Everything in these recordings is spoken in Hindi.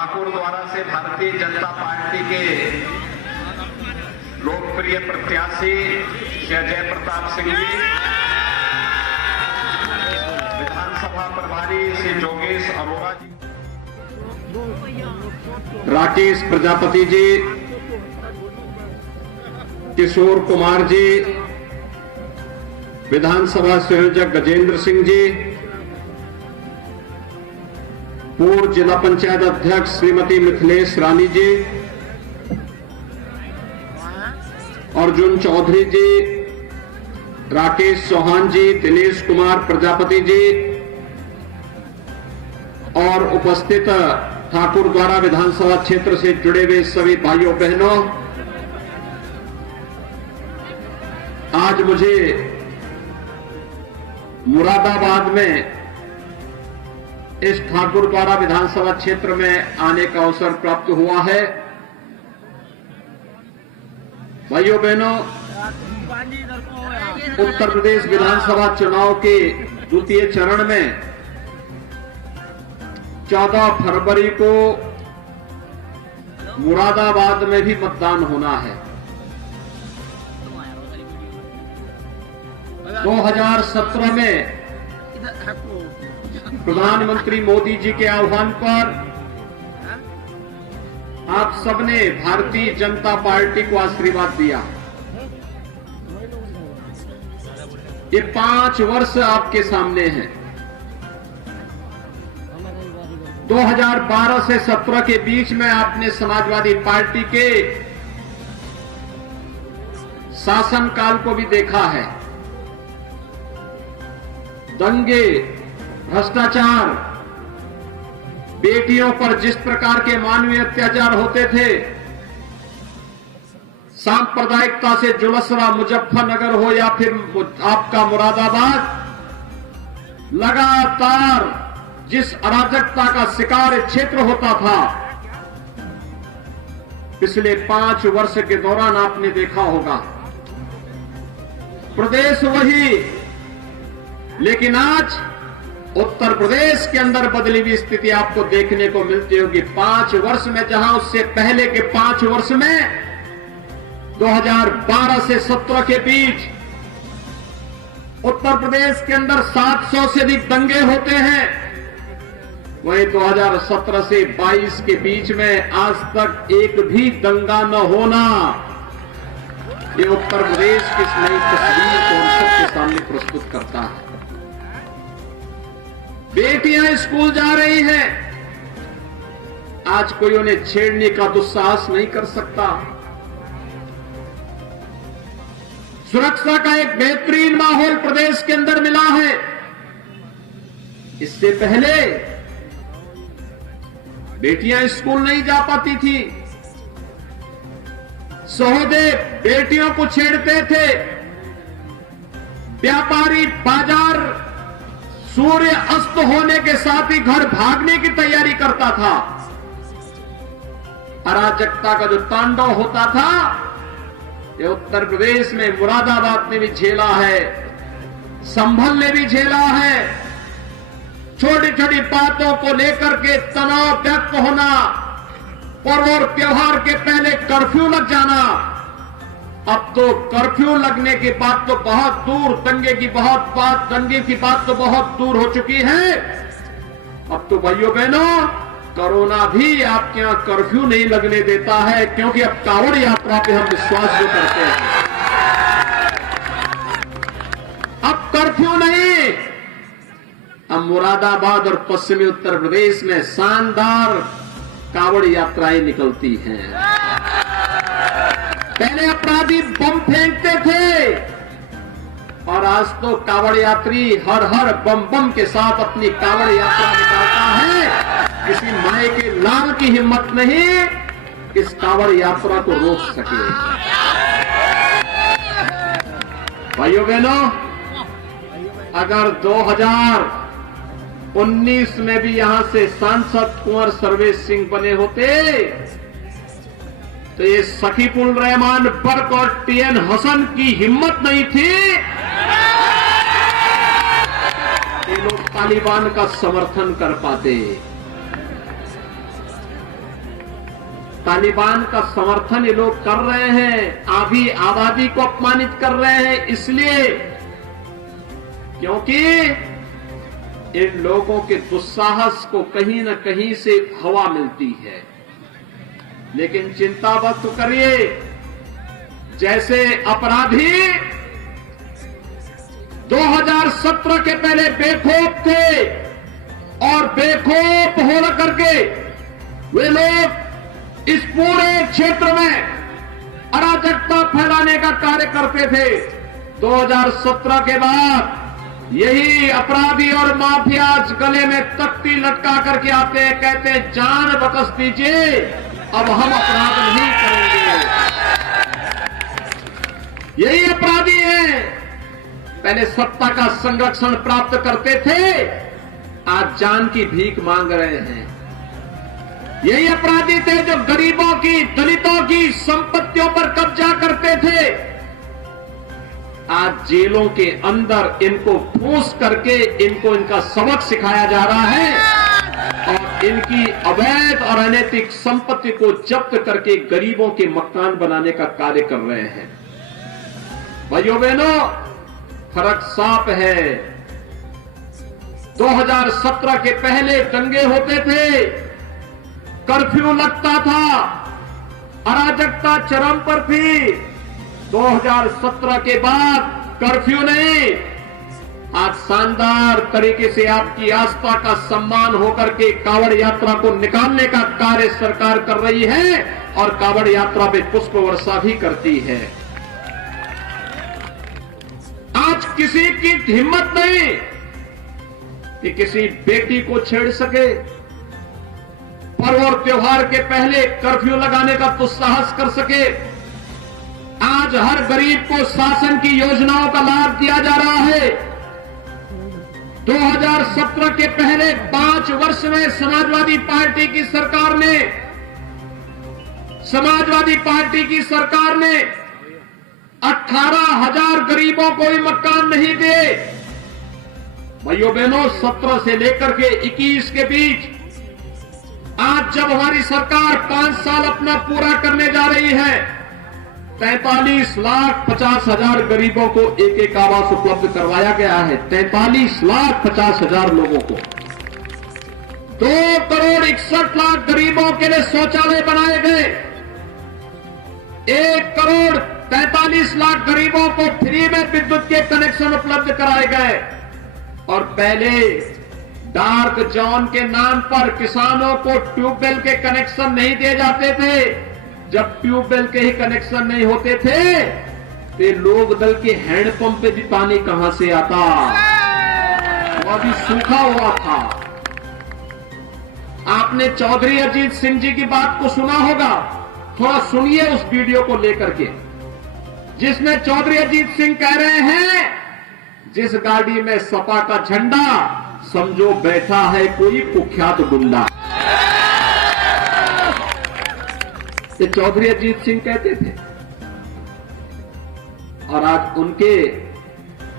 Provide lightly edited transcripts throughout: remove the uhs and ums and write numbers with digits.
ठाकुर द्वारा से भारतीय जनता पार्टी के लोकप्रिय प्रत्याशी श्री अजय प्रताप सिंह जी, विधानसभा प्रभारी श्री जोगेश अरोड़ा जी, राकेश प्रजापति जी, किशोर कुमार जी, विधानसभा संयोजक गजेंद्र सिंह जी, पूर्व जिला पंचायत अध्यक्ष श्रीमती मिथिलेश रानी जी, अर्जुन चौधरी जी, राकेश चौहान जी, दिनेश कुमार प्रजापति जी और उपस्थित ठाकुर द्वारा विधानसभा क्षेत्र से जुड़े हुए सभी भाइयों बहनों, आज मुझे मुरादाबाद में इस ठाकुर द्वारा विधानसभा क्षेत्र में आने का अवसर प्राप्त हुआ है। भाइयों बहनों, उत्तर प्रदेश विधानसभा चुनाव के द्वितीय चरण में 14 फरवरी को मुरादाबाद में भी मतदान होना है। 2017 में प्रधानमंत्री मोदी जी के आह्वान पर आप सबने भारतीय जनता पार्टी को आशीर्वाद दिया। ये 5 वर्ष आपके सामने हैं। 2012 से 17 के बीच में आपने समाजवादी पार्टी के शासनकाल को भी देखा है। दंगे, भ्रष्टाचार, बेटियों पर जिस प्रकार के मानवीय अत्याचार होते थे, सांप्रदायिकता से झुलस रहा मुजफ्फरनगर हो या फिर आपका मुरादाबाद, लगातार जिस अराजकता का शिकार क्षेत्र होता था, पिछले 5 वर्ष के दौरान आपने देखा होगा। प्रदेश वही, लेकिन आज उत्तर प्रदेश के अंदर बदली हुई स्थिति आपको देखने को मिलती होगी। 5 वर्ष में, जहां उससे पहले के 5 वर्ष में 2012 से 17 के बीच उत्तर प्रदेश के अंदर 700 से अधिक दंगे होते हैं, वहीं 2017 से 22 के बीच में आज तक एक भी दंगा न होना, ये उत्तर प्रदेश की नई तस्वीर को हम सबके सामने प्रस्तुत करता है। बेटियां स्कूल जा रही हैं, आज कोई उन्हें छेड़ने का दुस्साहस नहीं कर सकता। सुरक्षा का एक बेहतरीन माहौल प्रदेश के अंदर मिला है। इससे पहले बेटियां स्कूल नहीं जा पाती थी, सहोदर बेटियों को छेड़ते थे, व्यापारी बाजार सूर्य अस्त होने के साथ ही घर भागने की तैयारी करता था। अराजकता का जो तांडव होता था, ये उत्तर प्रदेश में मुरादाबाद ने भी झेला है, संभल ने भी झेला है। छोटी छोटी बातों को लेकर के तनाव व्यक्त होना, पर्व और त्योहार के पहले कर्फ्यू लग जाना, अब तो कर्फ्यू लगने की बात तो बहुत दूर, दंगे की बात तो बहुत दूर हो चुकी है। अब तो भाइयों बहनों, कोरोना भी आपके यहां कर्फ्यू नहीं लगने देता है, क्योंकि अब कांवड़ यात्रा पे हम विश्वास जो करते हैं, अब कर्फ्यू नहीं। अब मुरादाबाद और पश्चिमी उत्तर प्रदेश में शानदार कांवड़ यात्राएं निकलती हैं। पहले अपराधी बम फेंकते थे और आज तो कांवड़ यात्री हर हर बम बम के साथ अपनी कांवड़ यात्रा निकालता है। किसी माए के लाल की हिम्मत नहीं इस कांवड़ यात्रा को रोक सके। भाइयों बहनों, अगर 2019 में भी यहां से सांसद कुंवर सर्वेश सिंह बने होते तो ये सखीपुल रहमान बर्क और टीएन हसन की हिम्मत नहीं थी, ये लोग तालिबान का समर्थन कर पाते। तालिबान का समर्थन ये लोग कर रहे हैं, आधी आबादी को अपमानित कर रहे हैं, इसलिए क्योंकि इन लोगों के दुस्साहस को कहीं न कहीं से हवा मिलती है। लेकिन चिंता मत करिए, जैसे अपराधी 2017 के पहले बेखौफ थे और बेखौफ हो करके वे लोग इस पूरे क्षेत्र में अराजकता फैलाने का कार्य करते थे, 2017 के बाद यही अपराधी और माफियाज गले में तख्ती लटका करके आते हैं, कहते हैं जान बख्श दीजिए, अब हम अपराध नहीं करेंगे। यही अपराधी हैं, पहले सत्ता का संरक्षण प्राप्त करते थे, आज जान की भीख मांग रहे हैं। यही अपराधी थे जो गरीबों की, दलितों की संपत्तियों पर कब्जा करते थे, आज जेलों के अंदर इनको ठूस करके इनको इनका सबक सिखाया जा रहा है और इनकी अवैध और अनैतिक संपत्ति को जब्त करके गरीबों के मकान बनाने का कार्य कर रहे हैं। भाइयों बहनों, फर्क साफ है। 2017 के पहले दंगे होते थे, कर्फ्यू लगता था, अराजकता चरम पर थी। 2017 के बाद कर्फ्यू नहीं, आज शानदार तरीके से आपकी आस्था का सम्मान होकर के कांवड़ यात्रा को निकालने का कार्य सरकार कर रही है और कांवड़ यात्रा पे पुष्प वर्षा भी करती है। आज किसी की हिम्मत नहीं कि किसी बेटी को छेड़ सके, पर्व और त्योहार के पहले कर्फ्यू लगाने का दुस्साहस कर सके। आज हर गरीब को शासन की योजनाओं का लाभ दिया जा रहा है। 2017 के पहले 5 वर्ष में समाजवादी पार्टी की सरकार ने 18,000 गरीबों को भी मकान नहीं दिए। भाइयों बहनों, 17 से लेकर के 21 के बीच आज जब हमारी सरकार 5 साल अपना पूरा करने जा रही है, 43,50,000 गरीबों को एक आवास उपलब्ध करवाया गया है। 43,50,000 लोगों को 2,61,00,000 गरीबों के लिए शौचालय बनाए गए। 1,43,00,000 गरीबों को फ्री में विद्युत के कनेक्शन उपलब्ध कराए गए। और पहले डार्क जोन के नाम पर किसानों को ट्यूबवेल के कनेक्शन नहीं दिए जाते थे। जब ट्यूबवेल के ही कनेक्शन नहीं होते थे तो लोक दल के हैंडपंप पे भी पानी कहां से आता, वो भी सूखा हुआ था। आपने चौधरी अजीत सिंह जी की बात को सुना होगा, थोड़ा सुनिए उस वीडियो को लेकर के, जिसमें चौधरी अजीत सिंह कह रहे हैं जिस गाड़ी में सपा का झंडा, समझो बैठा है कोई कुख्यात गुंडा। ये चौधरी अजीत सिंह कहते थे और आज उनके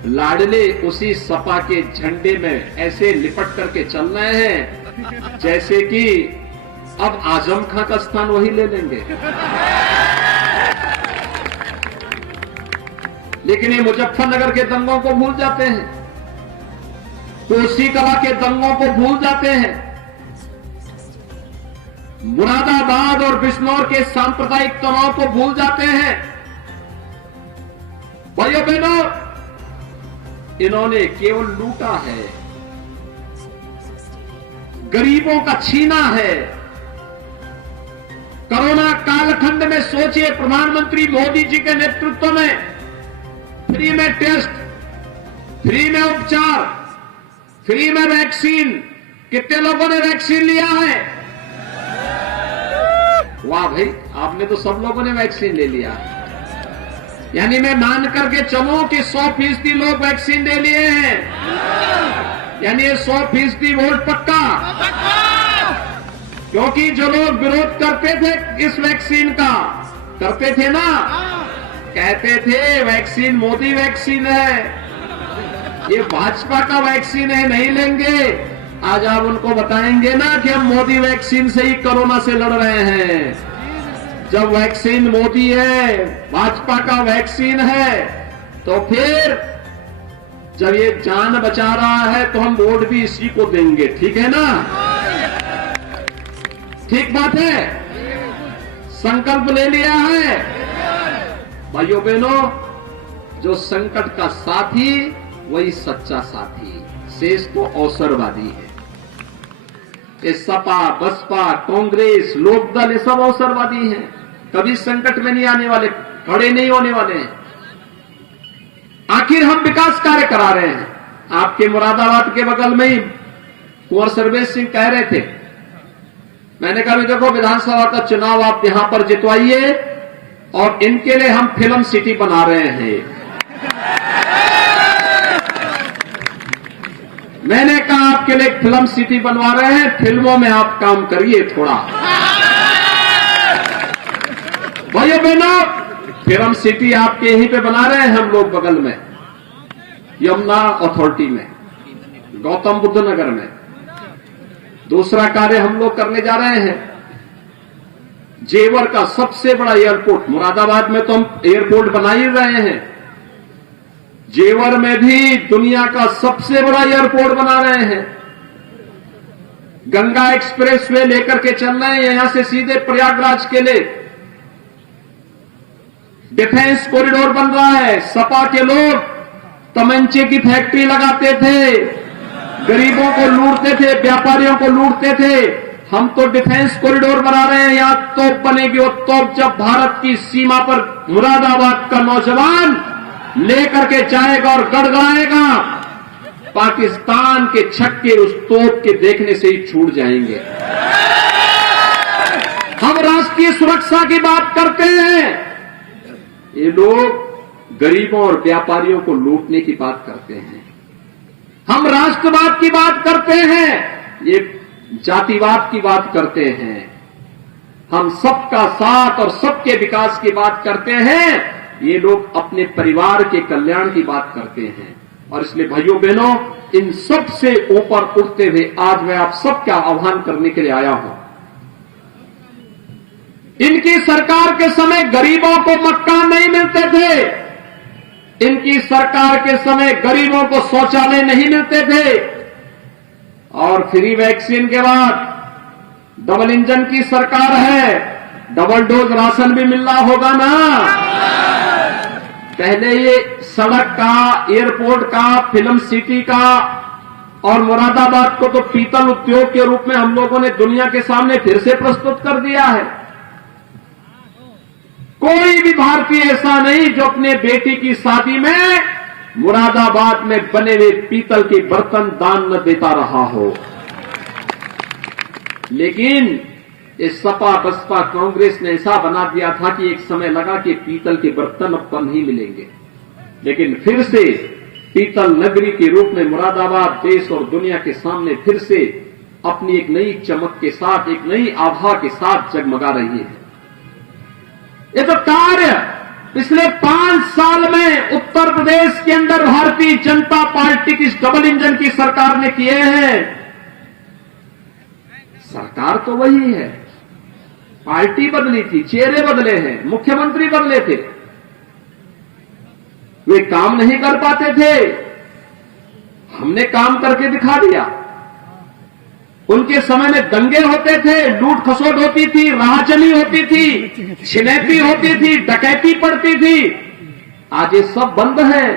लाडले उसी सपा के झंडे में ऐसे लिपट करके चल रहे हैं जैसे कि अब आजम खां का स्थान वही ले लेंगे। लेकिन ये मुजफ्फरनगर के दंगों को भूल जाते हैं, कोसी कला के दंगों को भूल जाते हैं, मुरादाबाद और बिजनौर के सांप्रदायिक तनाव को भूल जाते हैं। भाइयों बहनों, इन्होंने केवल लूटा है, गरीबों का छीना है। कोरोना कालखंड में सोचिए, प्रधानमंत्री मोदी जी के नेतृत्व में फ्री में टेस्ट, फ्री में उपचार, फ्री में वैक्सीन, कितने लोगों ने वैक्सीन लिया है? वाह भाई, आपने तो सब लोगों ने वैक्सीन ले लिया। यानी मैं मान करके चलूं कि 100% लोग वैक्सीन ले लिए हैं, यानी ये 100% वोट पक्का। क्योंकि जो लोग विरोध करते थे इस वैक्सीन का, करते थे ना, कहते थे वैक्सीन मोदी वैक्सीन है, ये भाजपा का वैक्सीन है, नहीं लेंगे। आज आप उनको बताएंगे ना कि हम मोदी वैक्सीन से ही कोरोना से लड़ रहे हैं। जब वैक्सीन मोदी है, भाजपा का वैक्सीन है, तो फिर जब ये जान बचा रहा है तो हम वोट भी इसी को देंगे। ठीक है ना? ठीक बात है। संकल्प ले लिया है भाइयों बहनों। जो संकट का साथी वही सच्चा साथी, शेष तो अवसरवादी है। ये सपा, बसपा, कांग्रेस, लोकदल, ये सब अवसरवादी हैं। कभी संकट में नहीं आने वाले, खड़े नहीं होने वाले हैं। आखिर हम विकास कार्य करा रहे हैं। आपके मुरादाबाद के बगल में ही कुंवर सर्वेश सिंह कह रहे थे, मैंने कहा देखो विधानसभा का चुनाव आप यहां पर जितवाइए और इनके लिए हम फिल्म सिटी बना रहे हैं। मैंने कहा आपके लिए फिल्म सिटी बनवा रहे हैं, फिल्मों में आप काम करिए थोड़ा। भाइयों बहनों, फिल्म सिटी आपके यहीं पे बना रहे हैं हम लोग बगल में, यमुना अथॉरिटी में, गौतम बुद्ध नगर में। दूसरा कार्य हम लोग करने जा रहे हैं, जेवर का सबसे बड़ा एयरपोर्ट, मुरादाबाद में तो हम एयरपोर्ट बना ही रहे हैं, जेवर में भी दुनिया का सबसे बड़ा एयरपोर्ट बना रहे हैं। गंगा एक्सप्रेसवे लेकर के चल रहे हैं यहां से सीधे प्रयागराज के लिए। डिफेंस कॉरिडोर बन रहा है। सपा के लोग तमंचे की फैक्ट्री लगाते थे, गरीबों को लूटते थे, व्यापारियों को लूटते थे। हम तो डिफेंस कॉरिडोर बना रहे हैं। यहां तोप बनेगी, वो तोप जब भारत की सीमा पर मुरादाबाद का नौजवान लेकर के जाएगा और गड़गड़ाएगा, पाकिस्तान के छक्के उस तोप के देखने से ही छूट जाएंगे। हम राष्ट्रीय सुरक्षा की बात करते हैं, ये लोग गरीबों और व्यापारियों को लूटने की बात करते हैं। हम राष्ट्रवाद की बात करते हैं, ये जातिवाद की बात करते हैं। हम सबका साथ और सबके विकास की बात करते हैं, ये लोग अपने परिवार के कल्याण की बात करते हैं। और इसलिए भाइयों बहनों, इन सब से ऊपर उठते हुए आज मैं आप सबका आह्वान करने के लिए आया हूं। इनकी सरकार के समय गरीबों को मकान नहीं मिलते थे, इनकी सरकार के समय गरीबों को शौचालय नहीं मिलते थे, और फ्री वैक्सीन के बाद डबल इंजन की सरकार है, डबल डोज राशन भी मिल रहा होगा ना। पहले ये सड़क का, एयरपोर्ट का, फिल्म सिटी का और मुरादाबाद को तो पीतल उद्योग के रूप में हम लोगों ने दुनिया के सामने फिर से प्रस्तुत कर दिया है। कोई भी भारतीय ऐसा नहीं जो अपने बेटी की शादी में मुरादाबाद में बने हुए पीतल के बर्तन दान न देता रहा हो। लेकिन इस सपा, बसपा, कांग्रेस ने ऐसा बना दिया था कि एक समय लगा कि पीतल के बर्तन अब नहीं मिलेंगे। लेकिन फिर से पीतल नगरी के रूप में मुरादाबाद देश और दुनिया के सामने फिर से अपनी एक नई चमक के साथ, एक नई आभा के साथ जगमगा रही है। ये तो कार्य पिछले 5 साल में उत्तर प्रदेश के अंदर भारतीय जनता पार्टी की डबल इंजन की सरकार ने किए हैं। सरकार तो वही है, पार्टी बदली थी, चेहरे बदले हैं, मुख्यमंत्री बदले थे, वे काम नहीं कर पाते थे, हमने काम करके दिखा दिया। उनके समय में दंगे होते थे, लूट खसोट होती थी, राहचनी होती थी, छिनैती होती थी, डकैती पड़ती थी। आज ये सब बंद है।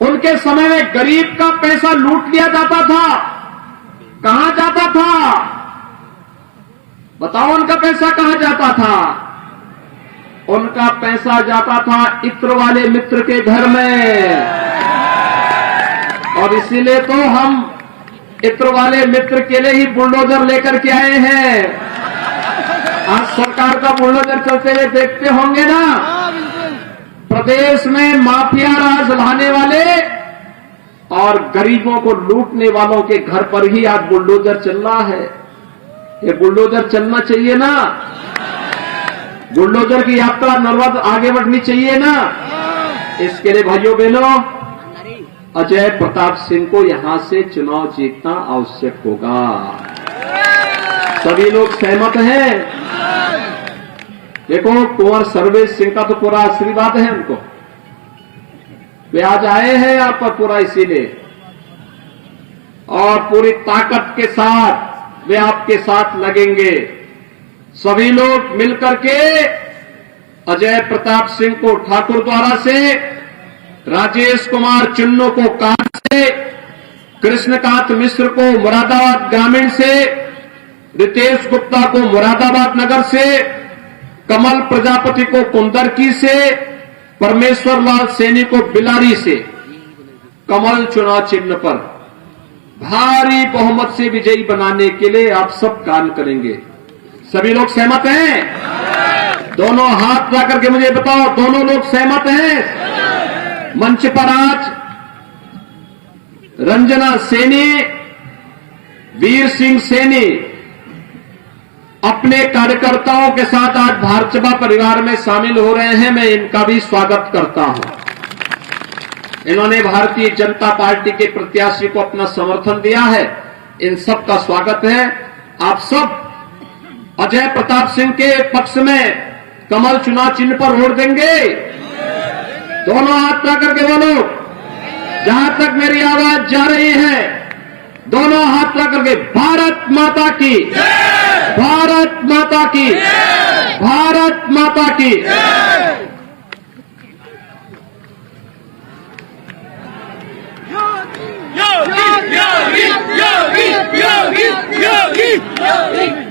उनके समय में गरीब का पैसा लूट लिया जाता था, कहां जाता था बताओ? उनका पैसा कहां जाता था? उनका पैसा जाता था इत्र वाले मित्र के घर में। और इसीलिए तो हम इत्र वाले मित्र के लिए ही बुलडोजर लेकर के आए हैं। आज सरकार का बुलडोजर चलते हुए देखते होंगे ना, प्रदेश में माफिया राज लाने वाले और गरीबों को लूटने वालों के घर पर ही आज बुलडोजर चल रहा है। ये बुलडोजर चलना चाहिए ना, बुलडोजर की यात्रा नर्मद आगे बढ़नी चाहिए ना। इसके लिए भाइयों बहनों, अजय प्रताप सिंह को यहां से चुनाव जीतना आवश्यक होगा। सभी लोग सहमत हैं? देखो कुंवर सर्वेश सिंह का तो पूरा आशीर्वाद है उनको, वे आज आए हैं यहां पर पूरा इसीलिए, और पूरी ताकत के साथ वे आपके साथ लगेंगे। सभी लोग मिलकर के अजय प्रताप सिंह को ठाकुरद्वारा से, राजेश कुमार चुन्नू को कांड से, कृष्णकांत मिश्र को मुरादाबाद ग्रामीण से, रितेश गुप्ता को मुरादाबाद नगर से, कमल प्रजापति को कुंदरकी से, परमेश्वर लाल सैनी को बिलारी से कमल चुनाव चिन्ह पर भारी बहुमत से विजयी बनाने के लिए आप सब काम करेंगे। सभी लोग सहमत हैं? दोनों हाथ ला करके मुझे बताओ, दोनों लोग सहमत हैं? मंच पर आज रंजना सैनी, वीर सिंह सैनी अपने कार्यकर्ताओं के साथ आज भाजपा परिवार में शामिल हो रहे हैं। मैं इनका भी स्वागत करता हूं। इन्होंने भारतीय जनता पार्टी के प्रत्याशी को अपना समर्थन दिया है, इन सब का स्वागत है। आप सब अजय प्रताप सिंह के पक्ष में कमल चुनाव चिन्ह पर वोट देंगे? दोनों हाथ ला करके बोलो, जहां तक मेरी आवाज जा रही है दोनों हाथ ला करके, भारत माता की, भारत माता की, भारत माता की। Yogi!